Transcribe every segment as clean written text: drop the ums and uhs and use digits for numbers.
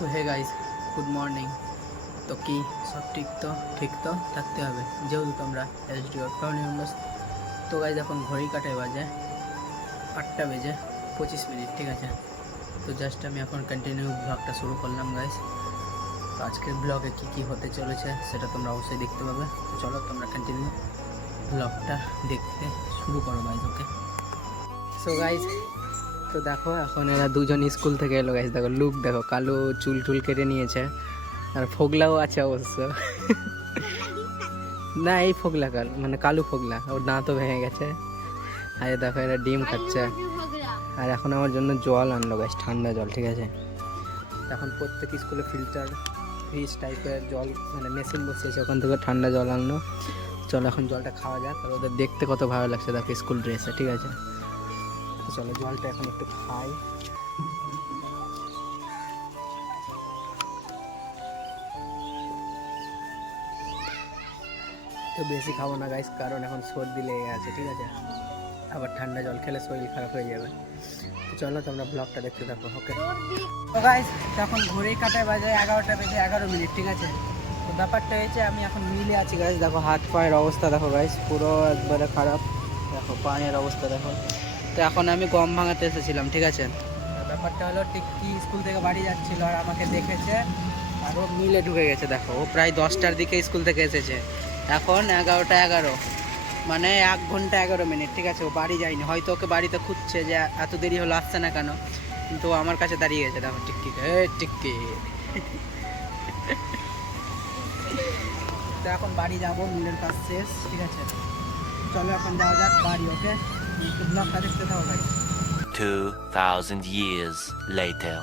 So hey guys, good morning. তো কি সব ঠিক তো থাকতে হবে, যেহেতু তোমরা এসডিও মেম্বার্স। তো গাইজ এখন ঘড়ি কাটায় বাজে 8:25, ঠিক আছে। তো জাস্ট আমি এখন কন্টিনিউ ব্লগটা শুরু করলাম গাইজ। তো আজকের ব্লগে কি হতে চলেছে সেটা তোমরা অবশ্যই দেখতে পাবে। তো চলো তোমরা কন্টিনিউ ব্লগটা দেখতে শুরু করো গাইজ, ওকে। সো গাইজ, তো দেখো এখন এরা দুজন স্কুল থেকে এলো গাইজ। দেখো লুক, দেখো কালো চুল কেটে নিয়েছে, আর ফোগলাও আছে অবশ্য। না, এই ফোগলা মানে কালু ফোগলা, ওর দাঁতও ভেঙে গেছে। আর দেখো এরা ডিম খাচ্ছে। আর এখন আমার জন্য জল আনলো গাইজ, ঠান্ডা জল, ঠিক আছে। এখন প্রত্যেক স্কুলে ফ্রিজ টাইপের জল মানে মেশিন বসিয়েছে, ওখান থেকে ঠান্ডা জল আনলো। চলো এখন জলটা খাওয়া যাক। আর ওদের দেখতে কত ভালো লাগছে দেখো স্কুল ড্রেসে, ঠিক আছে। তো চলো জলটা এখন একটু খাই। তো বেশি খাবো না গাইস, কারণ এখন সর্দি লেগে আছে, ঠিক আছে। আবার ঠান্ডা জল খেলে শরীর খারাপ হয়ে যাবে। তো চলো তোমরা ব্লগটা দেখতে থাকো, ওকে। তো গাইস এখন ঘড়ি কাটায় বাজে 11:11, ঠিক আছে। তো ব্যাপারটা হয়েছে আমি এখন মিলে আছি গাইস। দেখো হাত পায়ের অবস্থা দেখো গাইস, পুরো একবারে খারাপ। দেখো পায়ের অবস্থা দেখো। তো এখন আমি গম ভাঙাতে এসেছিলাম, ঠিক আছে। ব্যাপারটা হলো টিক্কি স্কুল থেকে বাড়ি যাচ্ছিল, আর আমাকে দেখেছে আর ও মিলে ঢুকে গেছে। দেখো ও প্রায় 10টার দিকে স্কুল থেকে এসেছে, এখন 11:11, মানে 1 ঘন্টা 11 মিনিট, ঠিক আছে। ও বাড়ি যায়নি, হয়তো ওকে বাড়িতে খুঁজছে যে এত দেরি হলো আসছে না কেন, কিন্তু ও আমার কাছে দাঁড়িয়ে গেছে। দেখো টিক্কি, টিক্কি। তো এখন বাড়ি যাবো, মিলের কাজ শেষ, ঠিক আছে। চলো এখন যাওয়া যাক বাড়ি, ওকে। ব্লগটা দেখতে থাকো ভাই। 2000 years later.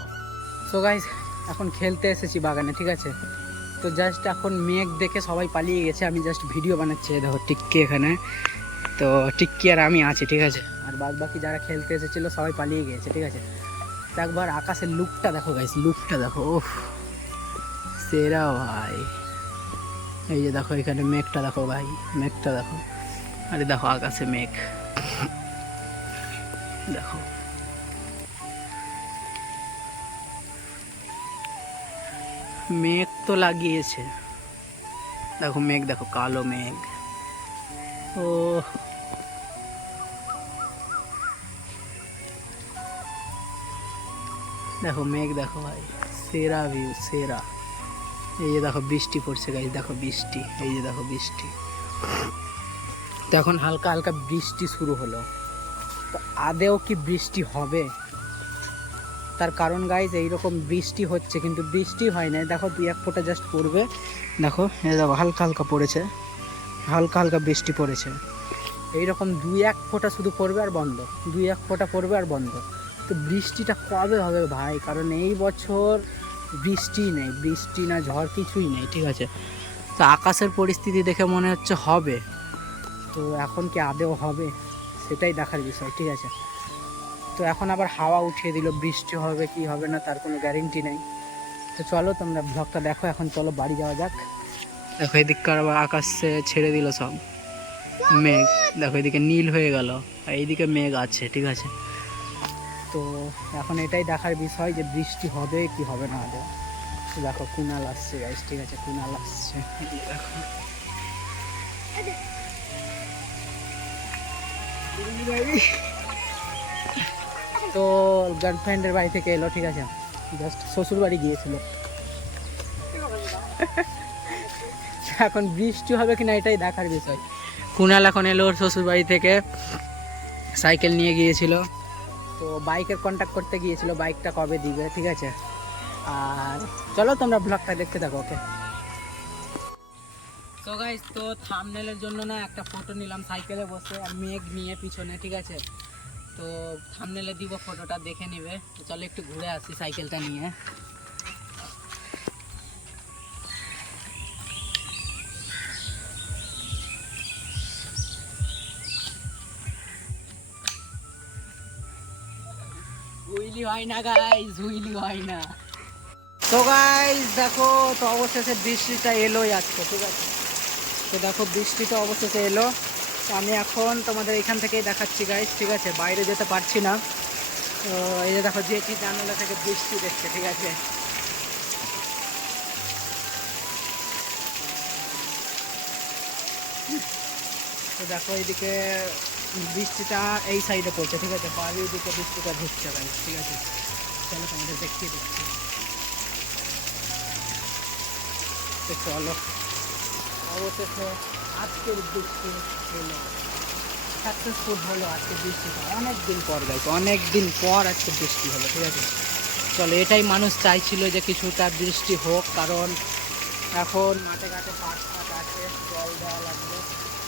সো গাইস এখন খেলতে এসেছি বাগানে, ঠিক আছে। তো জাস্ট এখন মেঘ দেখে সবাই পালিয়ে গেছে, আমি জাস্ট ভিডিও বানাচ্ছি। দেখো টিক্কি এখানে, তো টিক্কি আর আমি আছি, ঠিক আছে। আর বাদ বাকি যারা খেলতে এসেছিলো সবাই পালিয়ে গিয়েছে, ঠিক আছে। তো একবার আকাশের লুকটা দেখো গাইস, লুকটা দেখো, ওহ সেরা ভাই। এই যে দেখো এখানে মেঘটা দেখো ভাই, মেঘটা দেখো। আরে দেখো আকাশে মেঘ দেখো। মেঘ তো লাগিয়েছে, দেখো মেঘ দেখো, কালো মেঘ। ও দেখো মেঘ দেখো ভাই, সেরা ভিউ, সেরা। এই যে দেখো বৃষ্টি পড়ছে গাইস, দেখো বৃষ্টি, এই যে দেখো বৃষ্টি। তো এখন হালকা হালকা বৃষ্টি শুরু হলো। তো আদেও কি বৃষ্টি হবে? তার কারণ গাইজ এইরকম বৃষ্টি হচ্ছে, কিন্তু বৃষ্টি হয় না। দেখো 2-1 ফোঁটা জাস্ট পড়বে, দেখো এই দেখো হালকা হালকা পড়েছে, হালকা হালকা বৃষ্টি পড়েছে। এইরকম 2-1 ফোঁটা শুধু পড়বে আর বন্ধ, 2-1 ফোঁটা পড়বে আর বন্ধ। তো বৃষ্টিটা কবে হবে ভাই? কারণ এই বছর বৃষ্টি নেই, বৃষ্টি না ঝড় কিছুই নেই, ঠিক আছে। তো আকাশের পরিস্থিতি দেখে মনে হচ্ছে হবে, তো এখন কি আদেও হবে সেটাই দেখার বিষয়, ঠিক আছে। তো এখন আবার হাওয়া উঠিয়ে দিল, বৃষ্টি হবে কি হবে না তার কোনো গ্যারেন্টি নেই। তো চলো তোমরা ব্লগটা দেখো, এখন চলো বাড়ি যাওয়া যাক। দেখো এদিককার আবার আকাশে ছেড়ে দিল সব মেঘ, দেখো এদিকে নীল হয়ে গেল, আর এইদিকে মেঘ আছে, ঠিক আছে। তো এখন এটাই দেখার বিষয় যে বৃষ্টি হবে কি হবে না হবে। দেখো কুনাল আসছে গাইস, ঠিক আছে, কুনাল আসছে, দেখো। তো গার্লফ্রেন্ডের বাড়ি থেকে এলো, ঠিক আছে, জাস্ট শ্বশুর বাড়ি গিয়েছিল। এখন বৃষ্টি হবে কিনা এটাই দেখার বিষয়। কুনাল এখন এলো ওর শ্বশুর বাড়ি থেকে, সাইকেল নিয়ে গিয়েছিল। তো বাইকের কন্ট্যাক্ট করতে গিয়েছিল, বাইকটা কবে দিবে, ঠিক আছে। আর চলো তোমরা ব্লগটা দেখতে থাকো, ওকে। তো গাইস, তো থাম্বনেলের জন্য না একটা ফটো নিলাম সাইকেলে বসে, আর মেঘ নিয়ে পিছনে, ঠিক আছে। তো থাম্বনেলে দিব, ফটোটা দেখে নেবে। তো চলো একটু ঘুরে আসি সাইকেলটা নিয়ে। হুইলি হয় না গাইস, হুইলি হয় না। তো গাইস দেখো, তো অবশেষে বৃষ্টিটা এলোই আজকে, ঠিক আছে। তো দেখো বৃষ্টিটা অবশেষে এলো। তো আমি এখন তোমাদের এখান থেকেই দেখাচ্ছি গাইস, ঠিক আছে, বাইরে যেতে পারছি না। তো এই যে দেখো জেঠি জানালা থেকে বৃষ্টি দেখছে, ঠিক আছে। তো দেখো এইদিকে বৃষ্টিটা এই সাইডে পড়ছে, ঠিক আছে, বাড়ির দিকে বৃষ্টিটা ঢুকছে গাইস, ঠিক আছে। চলো তোমাদের দেখিয়ে দিচ্ছি। তো চলো, অবশেষে আজকের বৃষ্টি হলো, সাকসেসফুল হলো আজকের বৃষ্টিটা। অনেক দিন পর গাইস, অনেক দিন পর আজকে বৃষ্টি হলো, ঠিক আছে। চলো, এটাই মানুষ চাইছিল যে কিছুটা বৃষ্টি হোক, কারণ এখন মাঠে ঘাটে পাট ফাট আছে, জল দেওয়া লাগবে।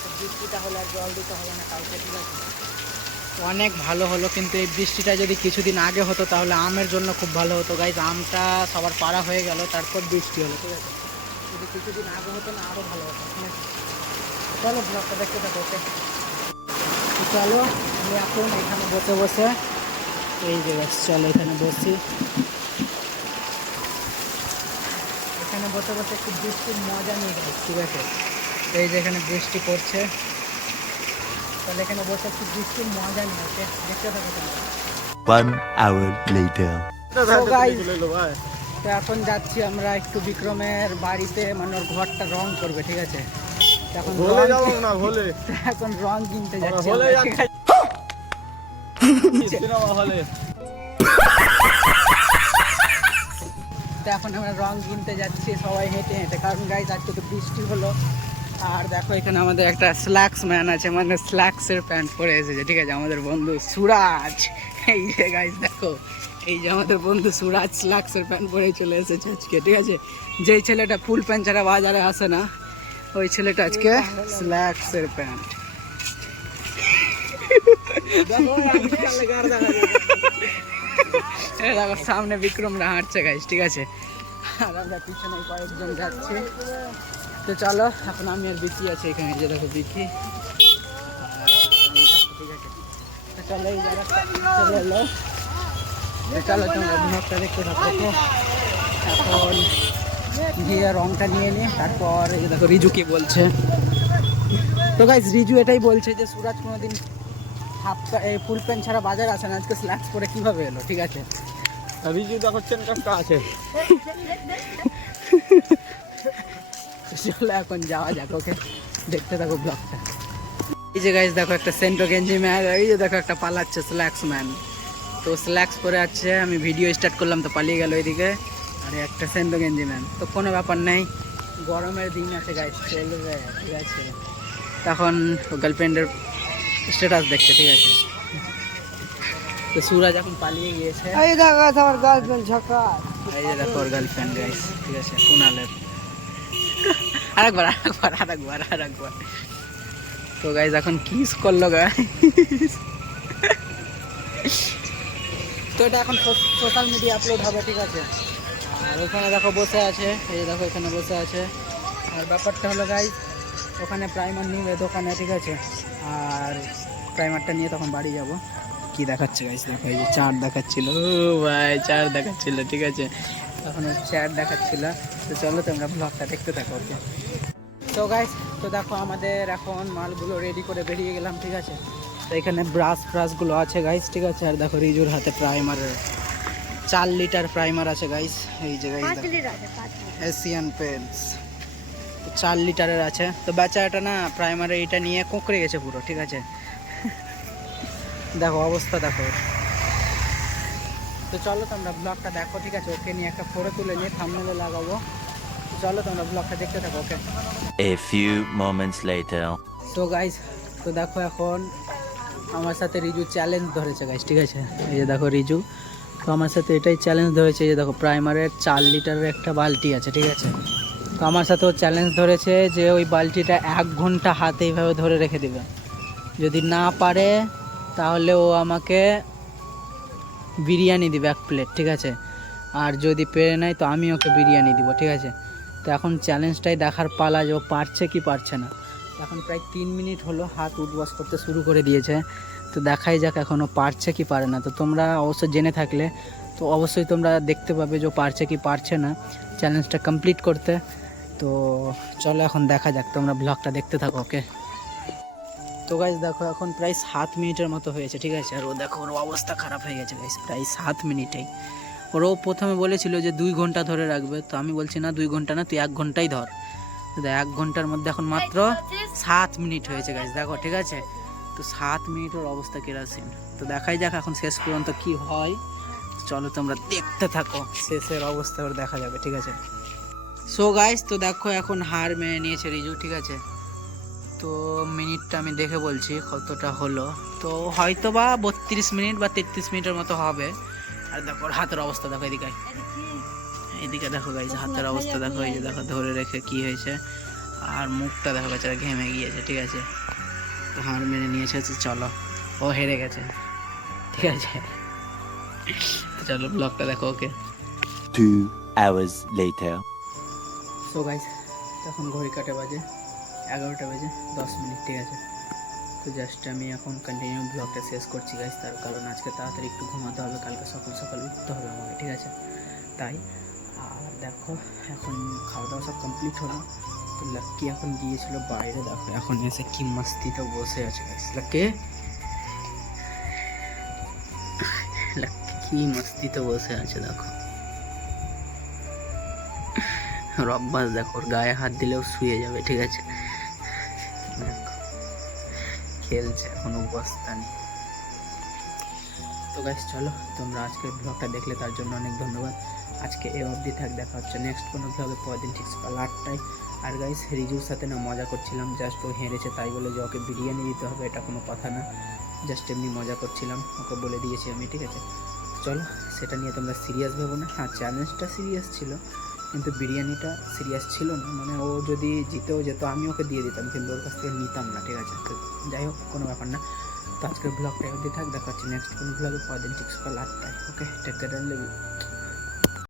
তো বৃষ্টিটা হলে আর জল দিতে হবে না কাউকে, ঠিক আছে। তো অনেক ভালো হলো, কিন্তু এই বৃষ্টিটা যদি কিছুদিন আগে হতো তাহলে আমের জন্য খুব ভালো হতো গাইজ। আমটা সবার পাড়া হয়ে গেল, তারপর বৃষ্টি হলো, ঠিক আছে। যদি কিছুদিন আগে হতো না আরও ভালো হতো, ঠিক আছে। চলো ব্লগটা দেখতে থাকো, ওকে। চলো, আমি এখন এখানে বসে বসে এই যে গাছ, চলো এখানে বসি, এখানে বসে বসে একটু বৃষ্টির মজা নিয়ে গেছে, ঠিক আছে। এই যে এখানে বৃষ্টি পড়ছে, তাহলে এখানে বসে একটু বৃষ্টির মজা নিয়ে, ওকে, দেখতে থাকো তোমরা। 1 hour later. So guys, তো এখন যাচ্ছি আমরা একটু বিক্রমের বাড়িতে, মানে ওর ঘরটা রং করবে, ঠিক আছে। এখন এখন রং কিনতে যাচ্ছি আমরা, ঠিক আছে? তো এখন আমরা রং কিনতে যাচ্ছি সবাই হেঁটে হেঁটে, কারণ গাইজ আজকে তো বৃষ্টি হলো। আর দেখো এখানে আমাদের একটা স্ল্যাক্স ম্যান আছে, মানে স্ল্যাক্সের প্যান্ট পরে এসেছে, ঠিক আছে, আমাদের বন্ধু সুরাজ। এই যে গাইজ দেখো, এই যে আমাদের বন্ধু সুরাজ স্ল্যাক্সের প্যান্ট পরে চলে এসেছে আজকে, ঠিক আছে। যেই ছেলেটা ফুল প্যান্ট ছাড়া বাজারে আসে না, ওই ছেলেটা আজকে স্ল্যাক্সের প্যান্ট। দেখো সামনে বিক্রমরা হাঁটছে গাইজ, ঠিক আছে, আর আমরা পিছনে কয়েকজন যাচ্ছি। তো চলো, এখন আমি আর বিকি আছে এখানে, যে দেখো বিকি, ঠিক আছে। তো চলো, এই জায়গাটা চলে এলো। তো চলো তোমরা ব্লগটা দেখতে থাকো, এখন গিয়ে রংটা নিয়ে নিই, তারপর এই দেখো রিজু কি বলছে। তো গাইজ রিজু এটাই বলছে যে সুরাজ কোনোদিন এই ফুল প্যান্ট ছাড়া বাজার আসে না, আজকে স্ল্যাক্স পরে কিভাবে এলো, ঠিক আছে। রিজু দেখো চেন কাটটা আছে। চলো এখন যাওয়া যাক, ওকে, দেখতে থাকো ব্লগটা। এই যে গাইজ দেখো একটা সেন্টো গেঞ্জি ম্যান, এই যে দেখো একটা পালাচ্ছে স্ল্যাক্স ম্যান। তো স্ল্যাক্স পরে আছে, আমি ভিডিও স্টার্ট করলাম তো পালিয়ে গেল ওইদিকে। আর একটা সেন্টো গেঞ্জি ম্যান, তো কোনো ব্যাপার নেই, গরমের দিন আছে গাইজ, চলবে, ঠিক আছে। তখন গার্লফ্রেন্ডের স্ট্যাটাস দেখছে, ঠিক আছে। তো সুরাজ এখন পালিয়ে গিয়েছে, এই দেখো আমার গার্লফ্রেন্ড ঝকা। এই যে দেখো ওর গার্লফ্রেন্ড গাইজ, ঠিক আছে, কুনালের। আরেকবার আরেকবার আরেকবার আরেকবার। তো গাইজ এখন কিস করলো গাইজ। তো এটা এখন সোশ্যাল মিডিয়া আপলোড হবে, ঠিক আছে। আর ওখানে দেখো বসে আছে, এই দেখো এখানে বসে আছে। আর ব্যাপারটা হলো গাইজ, ওখানে প্রাইমার নিবে দোকানে, ঠিক আছে। আর প্রাইমারটা নিয়ে তখন বাড়ি যাব। কি দেখাচ্ছে গাইজ দেখো, এই যে চার দেখাচ্ছিল, ও ভাই চার দেখাচ্ছিল, ঠিক আছে, তখন ওই চার দেখাচ্ছিল। তো চলো তোমরা ব্লগটা দেখতে থাকো, ওকে। তো গাইজ, তো দেখো আমাদের এখন মালগুলো রেডি করে বেরিয়ে গেলাম, ঠিক আছে। তো এখানে ব্রাশগুলো আছে গাইজ, ঠিক আছে। আর দেখো রিজুর হাতে প্রাইমারের 4 লিটার প্রাইমার আছে গাইজ, এই যে গাইজ এশিয়ান পেন্টস 4 লিটারের আছে। তো বেচারাটা না প্রাইমারে এটা নিয়ে কোঁকড়ে গেছে পুরো, ঠিক আছে। দেখো অবস্থা দেখো। তো চলো তোমরা ব্লগটা দেখো, ঠিক আছে। ওকে নিয়ে একটা ফটো তুলে নিয়ে থাম্বনেলে লাগাবো। চলো তোমরা ব্লগটা দেখতে থাকো, ওকে। A few moments later. তো গাইজ, তো দেখো এখন আমার সাথে রিজু চ্যালেঞ্জ ধরেছে গাইজ, ঠিক আছে। এই যে দেখো রিজু তো আমার সাথে এটাই চ্যালেঞ্জ ধরেছে, এই যে দেখো প্রাইমারের 4 লিটারের একটা বালতি আছে, ঠিক আছে। তো আমার সাথে ও চ্যালেঞ্জ ধরেছে যে ওই বালতিটা 1 ঘন্টা হাতে এইভাবে ধরে রেখে দেবে, যদি না পারে তাহলে ও আমাকে বিরিয়ানি দিবে 1 প্লেট, ঠিক আছে। আর যদি পেরে নেয় তো আমি ওকে বিরিয়ানি দিব, ঠিক আছে। তো এখন চ্যালেঞ্জটাই দেখার পালা যে ও পারছে কি পারছে না। এখন প্রায় 3 মিনিট হলো হাত উঠবাস করতে শুরু করে দিয়েছে। তো দেখাই যাক এখনও পারছে কি পারে না। তো তোমরা অবশ্যই জেনে থাকলে তো অবশ্যই তোমরা দেখতে পাবে যে পারছে কি পারছে না চ্যালেঞ্জটা কমপ্লিট করতে। তো চলো এখন দেখা যাক, তোমরা ব্লগটা দেখতে থাকো, ওকে। তো গাইজ দেখো এখন প্রায় 7 মিনিটের মতো হয়েছে, ঠিক আছে। আর ও দেখো ওর অবস্থা খারাপ হয়ে গেছে গাইজ, প্রায় 7 মিনিটেই। ওরও প্রথমে বলেছিল যে 2 ঘন্টা ধরে রাখবে, তো আমি বলছি না 2 ঘন্টা না, তুই 1 ঘন্টাই ধর। তো 1 ঘন্টার মধ্যে এখন মাত্র 7 মিনিট হয়েছে গাইস, দেখো ঠিক আছে। তো 7 মিনিটের অবস্থা কেরাসিন। তো দেখাই যাক এখন শেষ পর্যন্ত কি হয়। চলো তোমরা দেখতে থাকো, শেষের অবস্থা এবার দেখা যাবে, ঠিক আছে। সো গাইস, তো দেখো এখন হার মেনে নিয়েছে রিজু, ঠিক আছে। তো মিনিটটা আমি দেখে বলছি কতটা হলো। তো হয়তো বা 32 মিনিট বা 33 মিনিটের মতো হবে। আর দেখো ওর হাতের অবস্থা দেখো, এদিকে এদিকে দেখো গাইস, হাতের অবস্থা দেখো, এই যে দেখো ধরে রেখে কি হয়েছে। আর মুখটা দেখো বেচারা ঘেমে গিয়েছে, ঠিক আছে। তো হার মেনে নিয়েছে, তো চলো ও হেরে গেছে, ঠিক আছে। তো চলো ব্লগটা দেখো, ওকে। 2 hours later. সো গাইস, তখন ঘড়ি কাটে বাজে 11টা বেজে 10 মিনিট, ঠিক আছে। তো জাস্ট আমি এখন কন্টিনিউ ব্লগটা শেষ করছি গাইস, তার কারণ আজকে তাড়াতাড়ি একটু ঘুমাতে হবে, কালকে সকাল সকাল উঠতে হবে আমাকে, ঠিক আছে, তাই। আর দেখো এখন খাওয়া দাওয়া সব কমপ্লিট হলো। তো লাক্কি এখন গিয়েছিল বাইরে, দেখো এখন এসে কি মাস্তিতে বসে আছে গাইস। লাক্কি কি মাস্তিতে বসে আছে দেখো। রব্বাস দেখো, ওর গায়ে হাত দিলেও শুয়ে যাবে, ঠিক আছে। দেখো খেলছে, এখন অবস্থা নেই। তো গাইস চলো, তোমরা আজকের ব্লগটা দেখলে তার জন্য অনেক ধন্যবাদ। আজকে এ অবধি থাক, দেখা হচ্ছে নেক্সট কোনো ব্লগে পরের দিন ঠিক সকাল 8টায়। আর গাইস রিজুর সাথে না মজা করছিলাম, জাস্ট ও হেরেছে তাই বলে যে ওকে বিরিয়ানি দিতে হবে এটা কোনো কথা না, জাস্ট এমনি মজা করছিলাম, ওকে বলে দিয়েছি আমি, ঠিক আছে। চলো সেটা নিয়ে তোমরা সিরিয়াস ভেবো না। হ্যাঁ, চ্যালেঞ্জটা সিরিয়াস ছিল কিন্তু বিরিয়ানিটা সিরিয়াস ছিল না। মানে ও যদি জিতেও যেত আমি ওকে দিয়ে দিতাম, কিন্তু ওর কাছ থেকে নিতাম না, ঠিক আছে। তো যাই হোক, কোনো ব্যাপার না। তো আজকের ব্লগটা অবধি থাক, দেখা হচ্ছে নেক্সট কোনো ব্লগে পরের দিন ঠিক সকাল 8টায়। ওকে, টেক কেয়ার, লাভ ইউ।